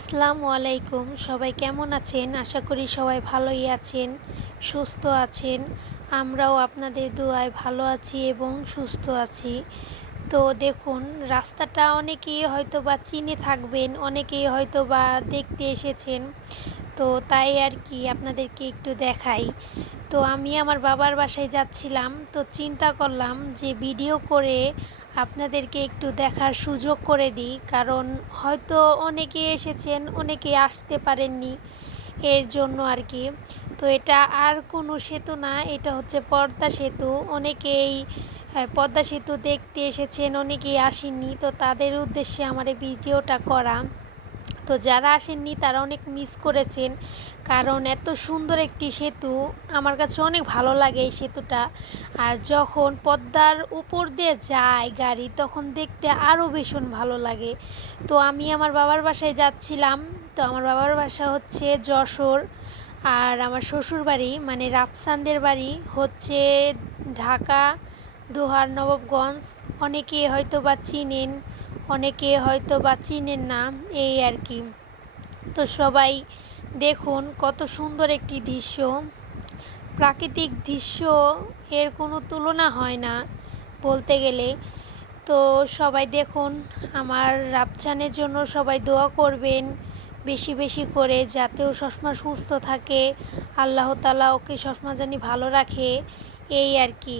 আসসালামু আলাইকুম। সবাই কেমন আছেন? আশা করি সবাই ভালোই আছেন, সুস্থ আছেন। আমরাও আপনাদের দোয়ায় ভালো আছি এবং সুস্থ আছি। তো দেখুন, রাস্তাটা অনেকেই হয়তো বা চিনে থাকবেন, অনেকেই হয়তো বা দেখতে এসেছেন। তো তাই আর কি আপনাদেরকে একটু দেখাই। তো আমি আমার বাবার বাসায় যাচ্ছিলাম, তো চিন্তা করলাম যে ভিডিও করে আপনাদেরকে একটু দেখার সুযোগ করে দিই, কারণ হয়তো অনেকে এসেছেন, অনেকে আসতে পারেননি এর জন্য আর কি। তো এটা আর কোনো সেতু না, এটা হচ্ছে পর্দা সেতু। অনেকেই পদ্মা সেতু দেখতে এসেছেন, অনেকেই আসেননি, তো তাদের উদ্দেশ্যে আমার এই ভিডিওটা করা। তো যারা আসেননি তারা অনেক মিস করেছেন। কারণ এত সুন্দর একটি সেতু, আমার কাছে অনেক ভালো লাগে এই সেতুটা। আর যখন পদ্মার উপর দিয়ে যায় গাড়ি, তখন দেখতে আরও ভীষণ ভালো লাগে। তো আমি আমার বাবার বাসায় যাচ্ছিলাম। তো আমার বাবার বাসা হচ্ছে যশোর। আর আমার শ্বশুর বাড়ি মানে রাফসানদের বাড়ি, হচ্ছে ঢাকা, দোহার, নবাবগঞ্জ। অনেকে হয়তো বা চিনেন। অনেকে হয়তো বা চিনেন না, এই আর কি। তো সবাই দেখুন কত সুন্দর একটি দৃশ্য। প্রাকৃতিক দৃশ্য এর কোনো তুলনা হয় না বলতে গেলে। তো সবাই দেখুন, আমার রাপচানের জন্য সবাই দোয়া করবেন বেশি বেশি করে যাতেও সবসময় সুস্থ থাকে। আল্লাহ তালা ওকে সবসময় জানি ভালো রাখে, এই আর কি।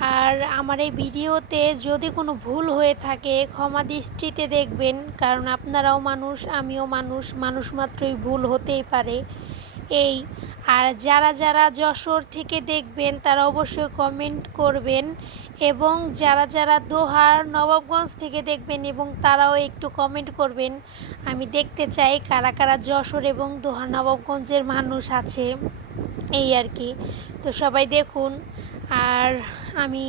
আর আমার এই ভিডিওতে যদি কোনো ভুল হয়ে থাকে, ক্ষমা দৃষ্টিতে দেখবেন, কারণ আপনারাও মানুষ, আমিও মানুষ মানুষ মাত্রই ভুল হতেই পারে। এই, আর যারা যারা যশোর থেকে দেখবেন, তারা অবশ্যই কমেন্ট করবেন এবং যারা যারা দোহার, নবাবগঞ্জ থেকে দেখবেন এবং তারাও একটু কমেন্ট করবেন। আমি দেখতে চাই কারা কারা যশোর এবং দোহার, নবাবগঞ্জের মানুষ আছে। এই আর কি। তো সবাই দেখুন আর আমি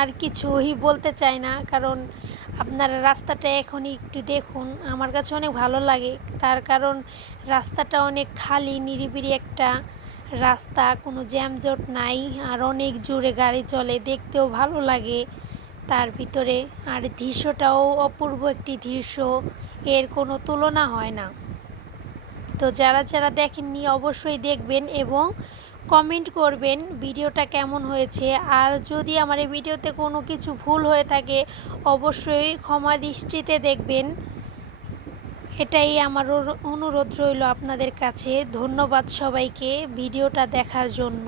আর কিছুই বলতে চাই না, কারণ আপনারা রাস্তাটা এখনই একটু দেখুন, আমার কাছে অনেক ভালো লাগে। তার কারণ রাস্তাটা অনেক খালি, নিরিবিলি একটা রাস্তা, কোনো জ্যামজট নাই, আর অনেক জোরে গাড়ি চলে, দেখতেও ভালো লাগে তার ভিতরে। আর দৃশ্যটাও অপূর্ব একটি দৃশ্য, এর কোনো তুলনা হয় না। তো যারা যারা দেখেননি, অবশ্যই দেখবেন এবং কমেন্ট করবেন ভিডিওটা কেমন হয়েছে। আর যদি আমার এই ভিডিওতে কোনো কিছু ভুল হয়ে থাকে, অবশ্যই ক্ষমা দৃষ্টিতে দেখবেন। এটাই আমার অনুরোধ রইল আপনাদের কাছে। ধন্যবাদ সবাইকে ভিডিওটা দেখার জন্য।